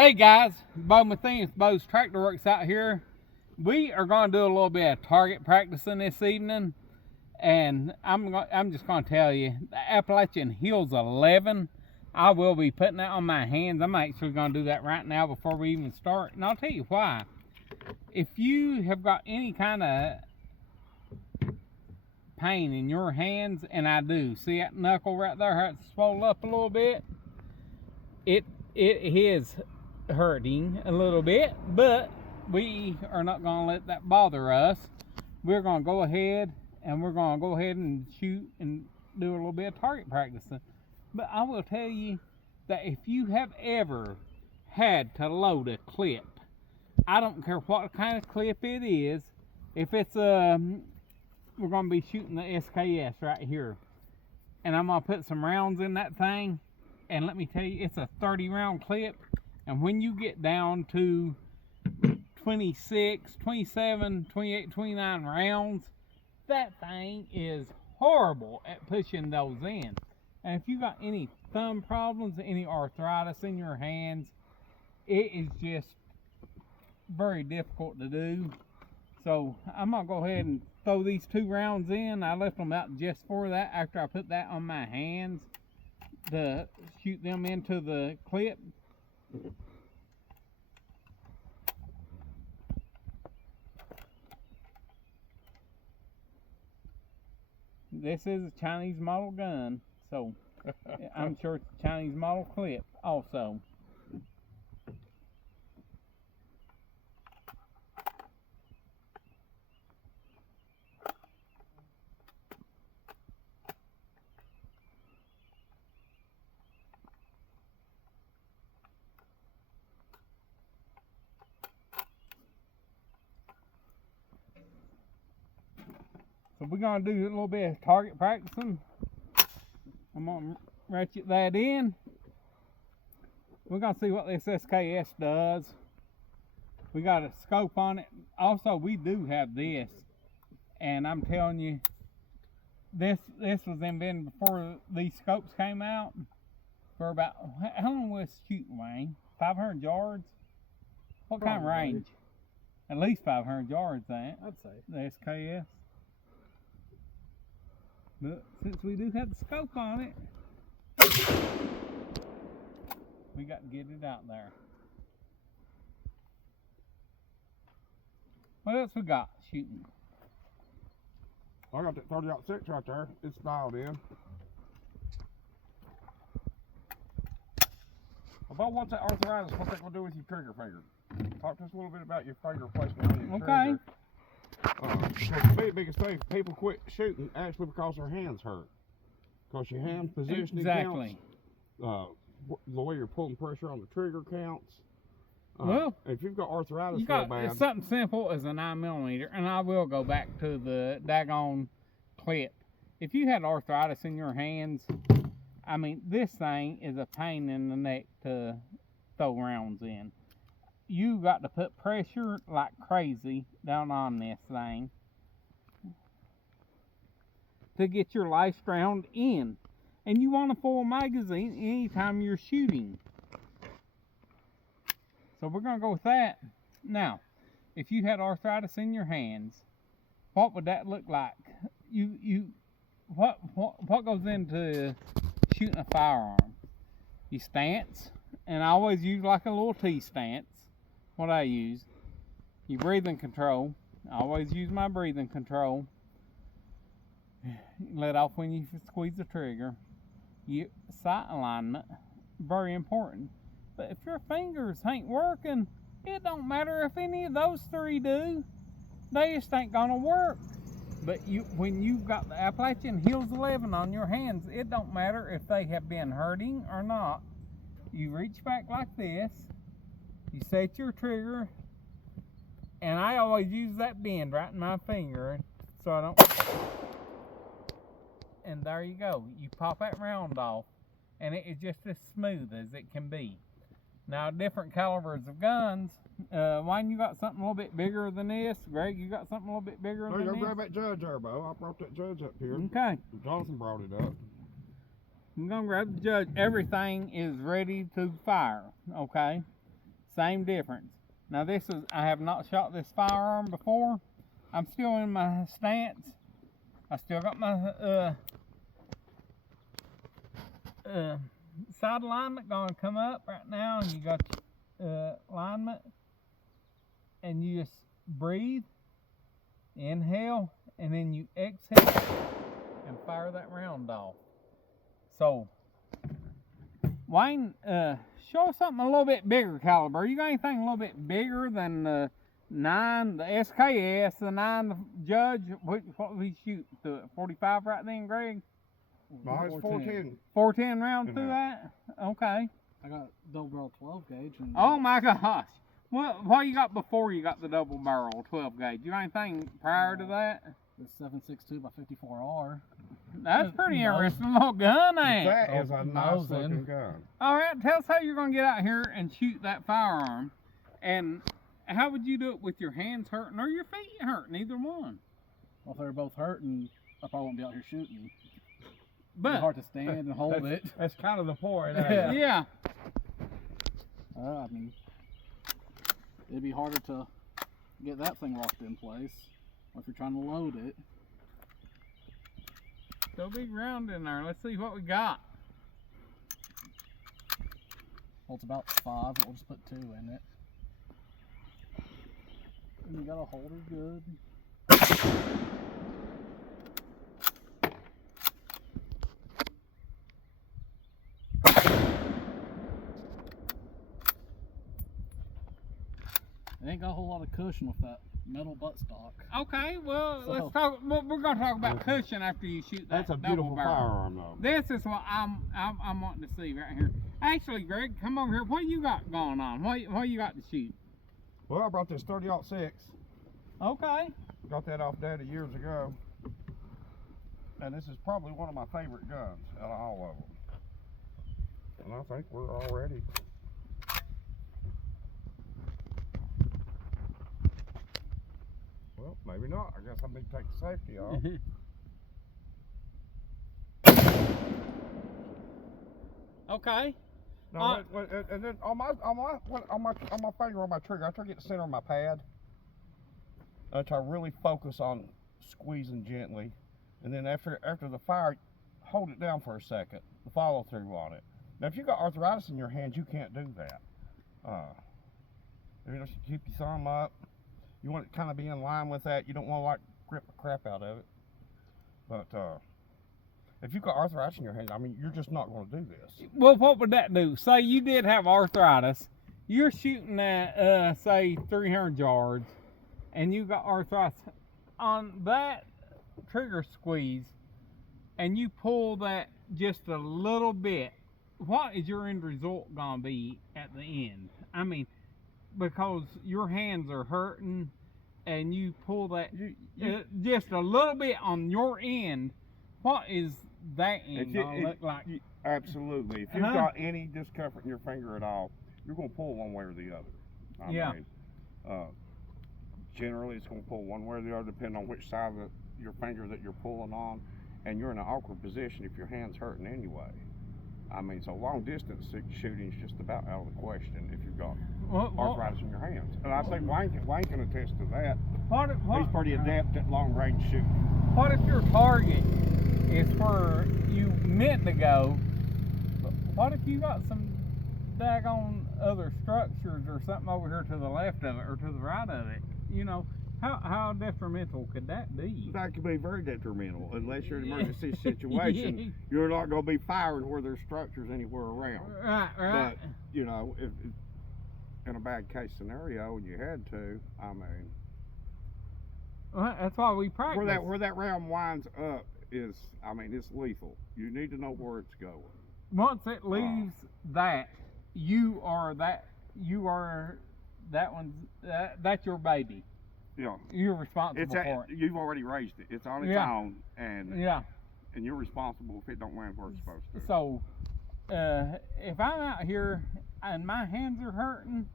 Hey guys, Bo Matheny, Bo's Tractor Works out here. We are going to do a little bit of target practicing this evening, and I'm just going to tell you, the Appalachian Hills XI, I will be putting that on my hands. I'm actually going to do that right now before we even start, and I'll tell you why. If you have got any kind of pain in your hands, and I do, see that knuckle right there, how it's swollen up a little bit? It is hurting a little bit, but we are not going to let that bother us. We're going to go ahead and shoot and do a little bit of target practicing. But I will tell you that if you have ever had to load a clip, I don't care what kind of clip it is, if it's we're going to be shooting the SKS right here, and I'm going to put some rounds in that thing, and let me tell you, it's a 30 round clip. And when you get down to 26, 27, 28, 29 rounds, that thing is horrible at pushing those in. And if you got any thumb problems, any arthritis in your hands, it is just very difficult to do. So I'm going to go ahead and throw these 2 rounds in. I left them out just for that after I put that on my hands to shoot them into the clip. This is a Chinese model gun, so I'm sure it's a Chinese model clip also. So we're going to do a little bit of target practicing. I'm going to ratchet that in. We're going to see what this SKS does. We got a scope on it. Also, we do have this. And I'm telling you, this was invented before these scopes came out. For about, how long was shooting, Wayne? 500 yards? What kind of range? At least 500 yards, ain't it? I'd say. The SKS. But since we do have the scope on it, we got to get it out there. What else we got shooting? I got that 30-06 right there. It's dialed in. About what's that arthritis, what's that going to do with your trigger finger? Talk to us a little bit about your finger placement on your trigger. The biggest thing, people quit shooting actually because their hands hurt. Because your hand positioning counts. The way you're pulling pressure on the trigger counts. Well, if you've got arthritis real bad. It's something simple as a 9mm, and I will go back to the daggone clip. If you had arthritis in your hands, I mean, this thing is a pain in the neck to throw rounds in. You got to put pressure like crazy down on this thing to get your last round in. And you want a full magazine anytime you're shooting. So we're going to go with that. Now, if you had arthritis in your hands, what would that look like? What goes into shooting a firearm? You stance, and I always use like a little T stance. What I use. Your breathing control. I always use my breathing control. Let off when you squeeze the trigger. Your sight alignment, very important. But if your fingers ain't working, it don't matter if any of those 3 do. They just ain't gonna work. But when you've got the Appalachian Hills XI on your hands, it don't matter if they have been hurting or not. You reach back like this. You set your trigger, and I always use that bend right in my finger so I don't. And there you go. You pop that round off, and it is just as smooth as it can be. Now, different calibers of guns. Wayne, you got something a little bit bigger than this. Greg, you got something a little bit bigger than this. Go grab that judge there, Bo. I brought that judge up here. Okay. Jonathan brought it up. I'm gonna grab the judge. Everything is ready to fire. Okay. Same difference. Now this is, I have not shot this firearm before. I'm still in my stance. I still got my side alignment going to come up right now, and you got alignment, and you just breathe, inhale, and then you exhale and fire that round off. So Wayne, show us something a little bit bigger caliber. You got anything a little bit bigger than the 9, the SKS, the 9, the Judge? What we shoot? The 45 right then, Greg? No, it's 410. 410 round through that? Okay. I got double barrel 12 gauge. And Oh my gosh. What you got before you got the double barrel 12 gauge? You got anything prior to that? the 7.62 by 54R. That's pretty interesting little gun, ain't it? That is a nice looking gun. All right, tell us how you're going to get out here and shoot that firearm. And how would you do it with your hands hurting or your feet hurting? Either one. Well, if they're both hurting, I probably won't be out here shooting. But It's hard to stand and hold it. That's kind of the point. Yeah. yeah. I mean, it'd be harder to get that thing locked in place, or if you're trying to load it. Still big round in there. Let's see what we got. Well, it's about 5, but we'll just put 2 in it. And you gotta hold her good. It ain't got a whole lot of cushion with that metal buttstock. Okay, well, So- let's talk. Well, we're gonna talk about cushion after you shoot that. That's a double beautiful barrel. firearm, though. This is what I'm wanting to see right here. Actually, Greg, come over here. What you got going on? What you got to shoot? Well, I brought this 30-06. Okay. Got that off Daddy years ago. And this is probably one of my favorite guns out of all of them. And I think we're all ready. Well, maybe not. I guess I need to take the safety off. Okay. No, and then on my finger on my trigger, I try to get the center of my pad. I try to really focus on squeezing gently, and then after the fire, hold it down for a second. The follow through on it. Now, if you got arthritis in your hands, you can't do that. You just keep your thumb up. You want it to kind of be in line with that. You don't want to like grip the crap out of it. But if you've got arthritis in your hands, I mean, you're just not going to do this. Well, what would that do? Say you did have arthritis. You're shooting at say 300 yards, and you got arthritis on that trigger squeeze, and you pull that just a little bit. What is your end result gonna be at the end? I mean, because your hands are hurting, and you pull that just a little bit on your end. What is that end gonna look like? Absolutely. If you've got any discomfort in your finger at all, you're going to pull one way or the other. I mean, generally, it's going to pull one way or the other, depending on which side of your finger that you're pulling on, and you're in an awkward position if your hand's hurting anyway. I mean, so long distance shooting is just about out of the question if you've got arthritis in your hands. And I think Wayne can attest to that. He's pretty adept at long range shooting. What if your target is where you meant to go, but what if you got some daggone other structures or something over here to the left of it or to the right of it? You know, how detrimental could that be? That could be very detrimental unless you're in an emergency situation. You're not going to be firing where there's structures anywhere around. Right. But, you know, if in a bad case scenario and you had to, I mean, well, that's why we practice. Where that round winds up is, I mean, it's lethal. You need to know where it's going. Once it leaves that one's that's your baby. Yeah. You're responsible for it. You've already raised it. It's on its own, and you're responsible if it don't land where it's supposed to. So, if I'm out here and my hands are hurting,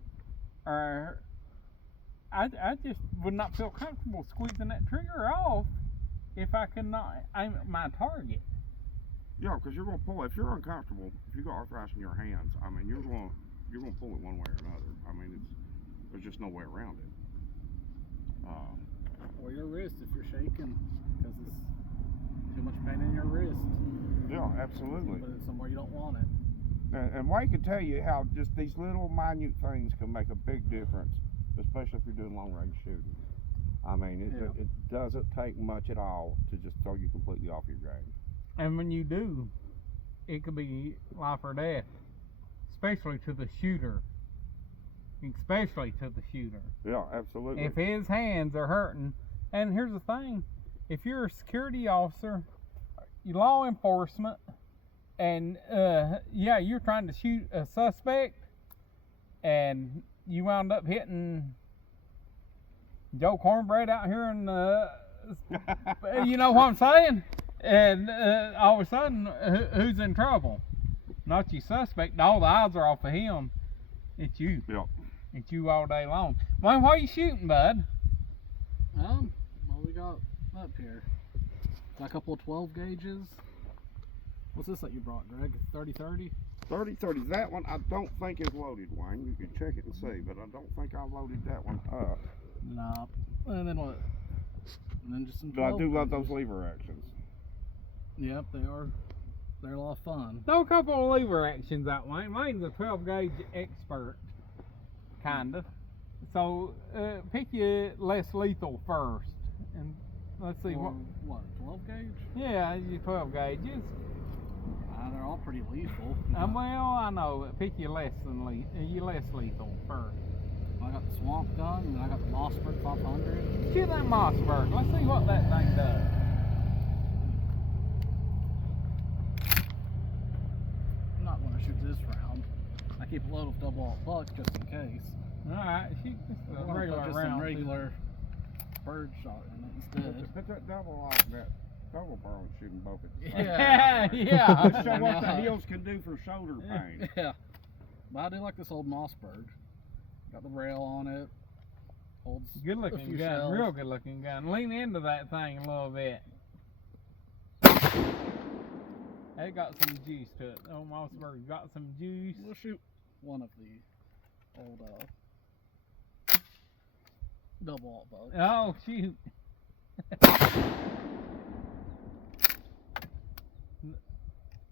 or I just would not feel comfortable squeezing that trigger off if I could not aim at my target. Yeah, because you're going to pull. If you're uncomfortable, if you got arthritis in your hands, I mean, you're going to pull it one way or another. I mean, There's just no way around it. Or your wrist if you're shaking, because it's too much pain in your wrist. Yeah, absolutely. Put it somewhere you don't want it. And Wayne can tell you how just these little minute things can make a big difference, especially if you're doing long range shooting. I mean, it doesn't take much at all to just throw you completely off your game. And when you do, it could be life or death, especially to the shooter. Especially to the shooter. Yeah, absolutely. If his hands are hurting, and here's the thing, if you're a security officer, law enforcement, and yeah, you're trying to shoot a suspect, and you wound up hitting Joe Cornbread out here in you know what I'm saying? And all of a sudden, who's in trouble? Not your suspect. All the odds are off of him. It's you. Yeah. It's you all day long. Wayne, what are you shooting, bud? What we got up here? Got a couple of 12 gauges. What's this that you brought, Greg? 30-30? 30-30. That one I don't think is loaded, Wayne. You can check it and see, but I don't think I loaded that one up. No. And then what? And then just some 12 But I do love gauges. those lever actions. Yep, they are. They're a lot of fun. Throw a couple of lever actions out, Wayne. Wayne's a 12 gauge expert, kind of. So pick your less lethal first, and let's see Or what? 12 gauge? Yeah, your 12 gauges. They're all pretty lethal. Well, I know. Pick your less lethal first. I got the swamp gun, and I got the Mossberg 500. Shoot that Mossberg. Let's see what that thing does. I'm not going to shoot this round. I keep a load of double-aught bucks just in case. Alright, shoot just a I'm gonna regular put just round. some regular bird shot in it instead. Put that double off that double barrel and shoot them both at the same Yeah, time. yeah. Show what the heels can do for shoulder pain. Yeah. But I do like this old Mossberg. Got the rail on it. Holds Good a looking few gun, shells. real good looking gun. Lean into that thing a little bit. It got some juice to it. Oh, Mossberg got some juice. We'll shoot one of the old double-aught bugs. Oh, shoot.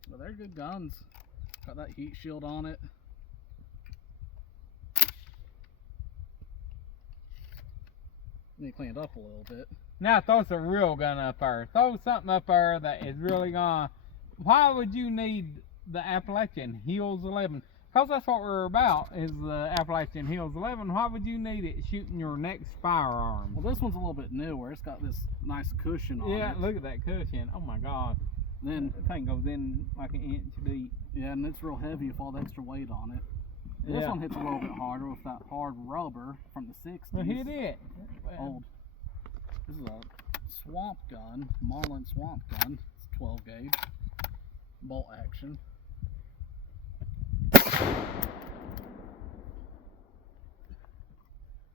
But they're good guns. Got that heat shield on it. Need to clean it up a little bit. Now throw some real gun up there. Throw something up there that is really gonna. Why would you need the Appalachian Hills XI? Because that's what we're about, is the Appalachian Hills XI. Why would you need it shooting your next firearm? Well, this one's a little bit newer. It's got this nice cushion on it. Yeah, look at that cushion. Oh my God. Then, That thing goes in like an inch deep. yeah, and it's real heavy with all the extra weight on it. This Yeah. one hits a little bit harder with that hard rubber from the 60s. Well, hit it. Old. This is a swamp gun, Marlin swamp gun. It's 12 gauge, bolt action.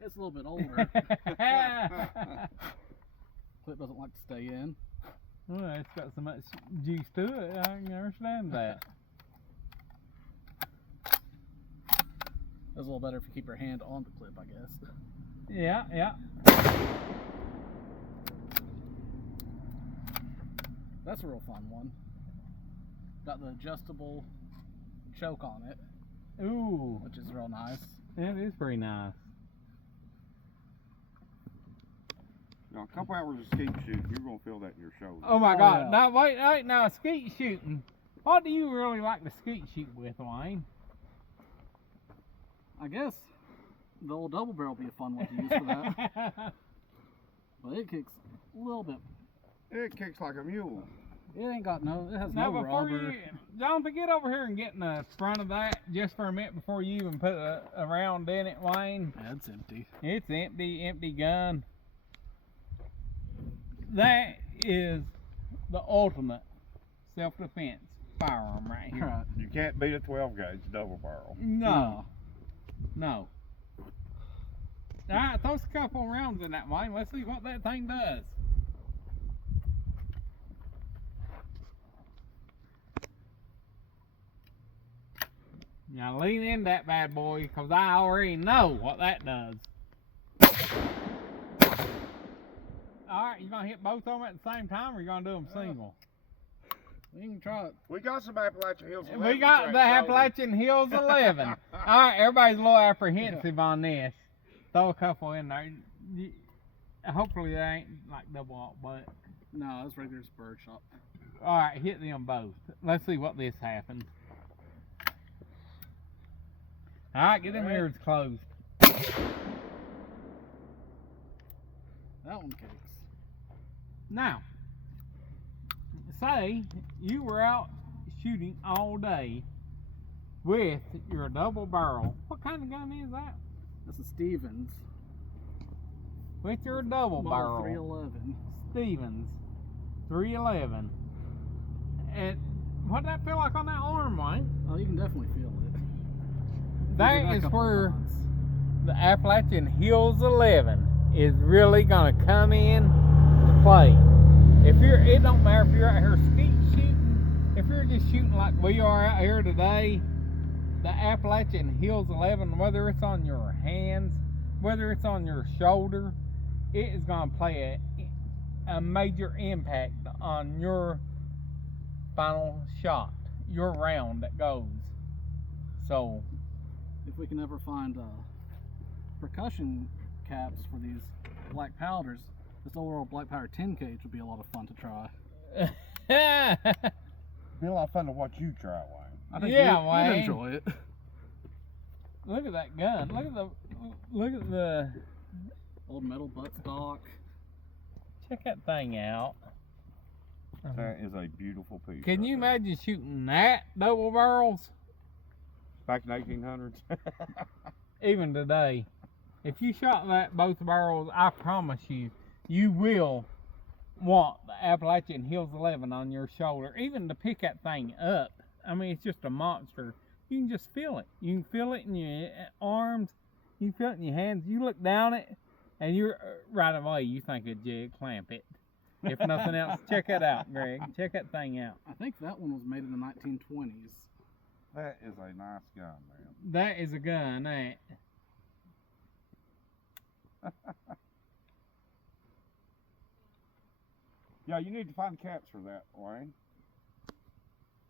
It's a little bit older. Clip doesn't like to stay in. Well, it's got so much juice to it. I can understand that. It's a little better if you keep your hand on the clip, I guess. Yeah, yeah. That's a real fun one. Got the adjustable choke on it, Ooh, which is real nice. that is pretty nice. Now, a couple hours of skeet shooting, you're going to feel that in your shoulder. Oh my Oh, God. yeah. Now, wait, now, skeet shooting. What do you really like to skeet shoot with, Wayne? I guess the old double barrel would be a fun one to use for that. But it kicks a little bit. It kicks like a mule. It ain't got no, it has Now, no before rubber. Jonathan, get over here and get in the front of that just for a minute before you even put a round in it, Wayne. Yeah, it's empty. It's empty gun. That is the ultimate self-defense firearm right here. Right. You can't beat a 12 gauge double barrel. No. No. Alright, throw us a couple rounds in that, Wayne. Let's see what that thing does. Now lean in that bad boy, because I already know what that does. Alright, you gonna hit both of them at the same time, or you gonna do them single? You can try it. We got some Appalachian Hills XI. We got the Appalachian Hills XI. Alright, everybody's a little apprehensive on this. Throw a couple in there. Hopefully they ain't like double alt butt. No, it's regular bird shot. Alright, hit them both. Let's see what this happens. Alright, get them ears closed. That one kicks. Now, say you were out shooting all day with your double barrel. What kind of gun is that? That's a Stevens. With your double barrel. 311. Stevens 311. And what did that feel like on that arm, Wayne? Oh, you can definitely feel it. That is where the Appalachian Hills XI is really gonna come in to play. It don't matter if you're out here skeet shooting, if you're just shooting like we are out here today, the Appalachian Hills XI, whether it's on your hands, whether it's on your shoulder, it is gonna play a major impact on your final shot, your round that goes. So, if we can ever find percussion caps for these black powders, this old black powder 10 gauge would be a lot of fun to try. Be a lot of fun to watch you try, Wayne. I think Wayne. you'd enjoy it. Look at that gun. Look at the old metal buttstock. Check that thing out. That is a beautiful piece. Can you imagine shooting that double barrels? Back in 1800s? Even today. If you shot that both barrels, I promise you, you will want the Appalachian Hills XI on your shoulder. Even to pick that thing up. I mean, it's just a monster. You can just feel it. You can feel it in your arms. You can feel it in your hands. You look down it, and you're right away, you think a jig clamp it. If nothing else, check it out, Greg. Check that thing out. I think that one was made in the 1920s. That is a nice gun, man. That is a gun, ain't it? Yeah, you need to find caps for that, Wayne.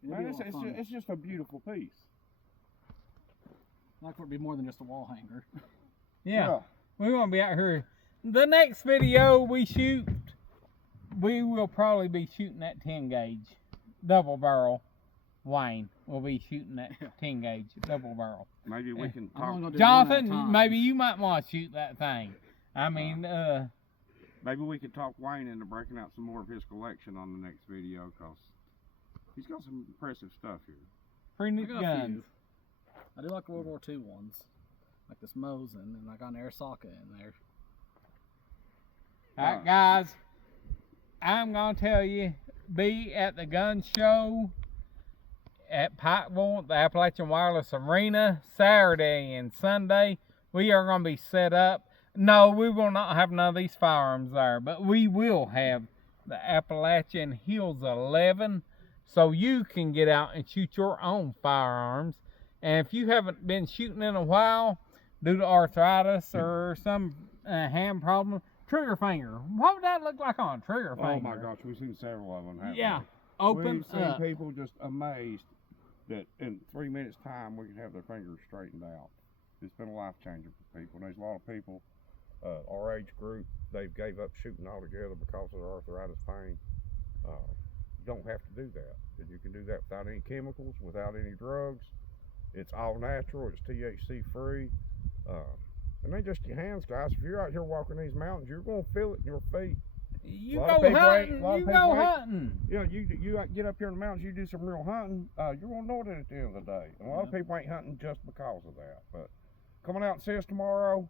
Man, it's just a beautiful piece. Like for it to be more than just a wall hanger. Yeah. We want to be out here. The next video we shoot, we will probably be shooting that 10 gauge double barrel. Wayne will be shooting that 10 gauge double barrel. Maybe we can talk. Jonathan, maybe you might want to shoot that thing. I mean, maybe we could talk Wayne into breaking out some more of his collection on the next video, because he's got some impressive stuff here. Pretty neat guns. I do like World War II ones, like this Mosin, and I got an Airsoka in there. Alright, guys, I'm going to tell you, be at the gun show at Pikeville, the Appalachian Wireless Arena, Saturday and Sunday. We are going to be set up. No, we will not have none of these firearms there, but we will have the Appalachian Hills XI, so you can get out and shoot your own firearms. And if you haven't been shooting in a while due to arthritis or some hand problem, trigger finger. What would that look like on a trigger finger? Oh my gosh, we've seen several of them. Yeah, open We've seen up. people just amazed that in 3 minutes time we can have their fingers straightened out. It's been a life changer for people. And there's a lot of people, our age group, they've gave up shooting altogether because of their arthritis pain. You don't have to do that. You can do that without any chemicals, without any drugs. It's all natural. It's THC free. And then just your hands, guys. If you're out here walking these mountains, you're going to feel it in your feet. You go hunting. You go hunting. Yeah, you get up here in the mountains, you do some real hunting, you're going to know it at the end of the day. And a lot of people ain't hunting just because of that. But coming out and see us tomorrow.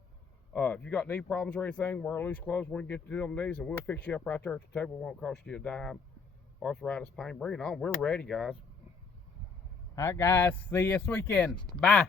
If you got knee problems or anything, wear loose clothes when you get to do them knees, and we'll fix you up right there at the table. It won't cost you a dime. Arthritis, pain, bring it on. We're ready, guys. All right, guys. See you this weekend. Bye.